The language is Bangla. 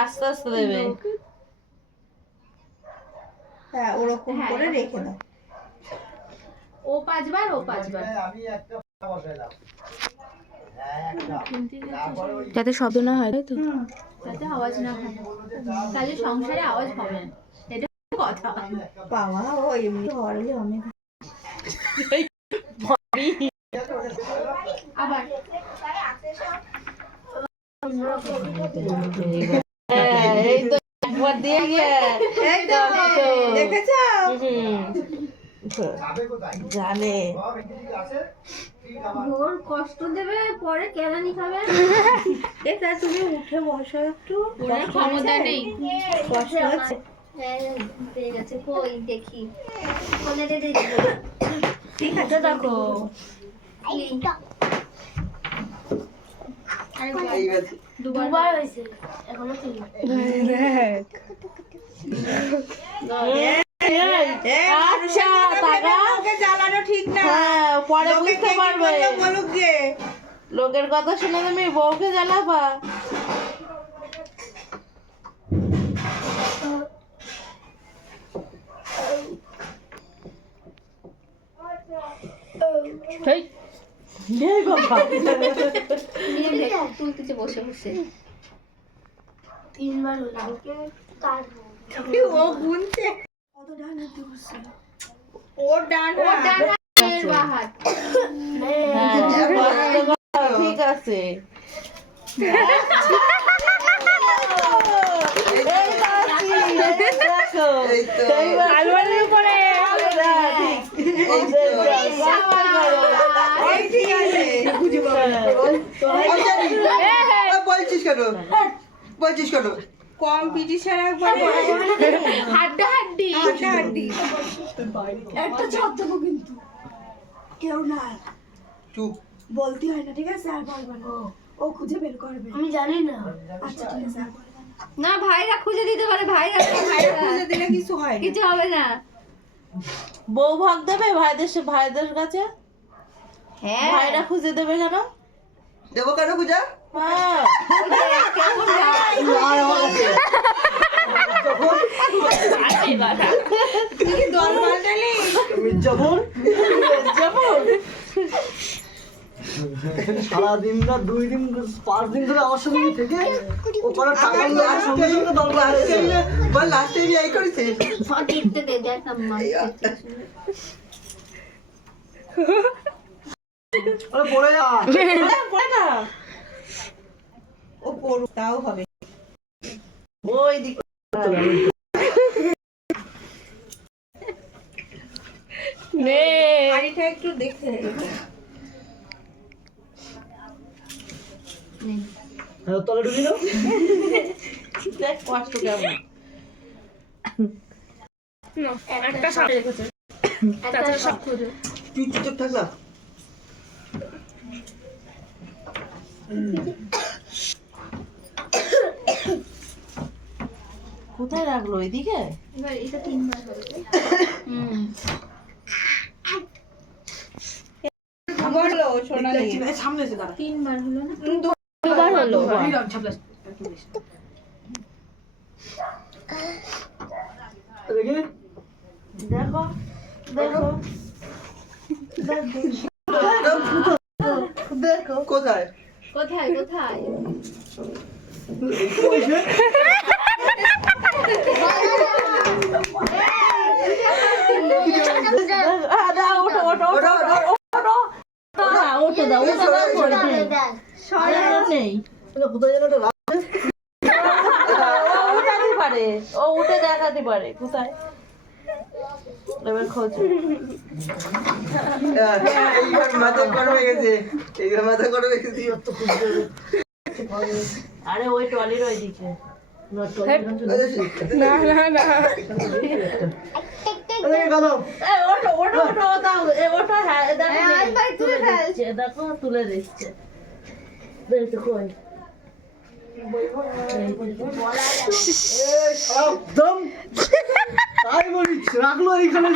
আস্তে আস্তে দেবে। হ্যাঁ ওরকম করে রেখে দাও। ও 5 বার ও 5 বার। আমি একটা বসাইলাম যাতে শব্দ না হয়, তাই তো? যাতে আওয়াজ না হয়, তাহলে সংসারে আওয়াজ হবে না, এটা কথা। বাবা ও এমনি হলে অনেক আবার এই তো একবার দিয়ে গিয়ে দেখেছো? জানে ওর কষ্ট দেবে, পরে কেলানি খাবে। এটা তুমি উঠে বসো একটু, ওর ক্ষমতা নেই। কষ্ট হচ্ছে। পেয়ে গেছে, কই দেখি কোনে দে ঠিক আছে দেখো। দুবার হয়েছে, এখনো তিন। আচ্ছা টাকা জ্বালানো ঠিক না। হ্যাঁ পরে বুঝতে পারবে। বলুক যে লোকের কথা শুনে তুমি বউকে জ্বালাবা। তুলতেছে বসে বসে। 3 বার হলো তার ও গুনছে কত ডান হাতে বসছে। ওর ডান এর বাহাত। হ্যাঁ ঠিক আছে। বলছিস কেন? কম্পিটিশন একবার হাড্ডাহাড্ডি। হাড্ডাহাড্ডি। একটা ছাড় দেবো কিন্তু কেউ না, চুপ। বলতে হয় না, ঠিক আছে? আর বলবে না, ও খুঁজে বের করবে। আমি জানি না। আচ্ছা ঠিক আছে, আর বলবে না। না ভাইরা খুঁজে দিতে পারে, ভাইরা খুঁজে দিলে কিছু হয় না। কিছু হবে না। বউ ভাগ দেবে ভাইদের কাছে। হ্যাঁ ভাইরা খুঁজে দেবে কেন? দেবো কেন পূজা? হ্যাঁ কেমন তুই কি দল পাল্টালি? মির্জাপুর যেমন সারাদিন না 2 দিন 5 দিন ধরে আমার সঙ্গে থেকে ও কোনো টাকা নেওয়ার সঙ্গে সঙ্গে দরকার আছে। বল লাস্টে আমি এই করেছি। দেখতে দে, দেখ আম্মা। আরে পড়ে যা। পড়ে না ও পড়ুক তাও হবে। ওই দিক শাড়িটা একটু দেখে তলে ঢুকি দাও। দেখ কষ্ট কেমন। একটা সাথে রেখেছে, তাছাড়া সব খুঁজে। তুই চুপ থাক না। কোথায় রাখলো ওইদিকে? এবার এটা 3 বার হবে। বললো সোনালি সামনে এসে দাঁড়া। 3 বার হলো না? 2 বার হলো। দেখি দেখো দেখো দেখো কোথায়? কোথায় কোথায়? ওঠো ওঠো ওঠো ওঠো দাও সরানো নেই। কোথায় যেন একটা ও উঠাতে পারে, ও উঠে দেখাতে পারে কোথায়। এবার খোঁজ। এইবার মাথা গরম হয়ে গেছে। এইবার মাথা গরম হয়ে গেছে। আরে ওই টলির ওই দিকে। না না না। ওঠো ওঠো ওঠো দাও ওঠো। হ্যাঁ দেখো দেখো তুলে দিচ্ছে। দেখো কই একদম তাই বলিস রাখলো এইখানে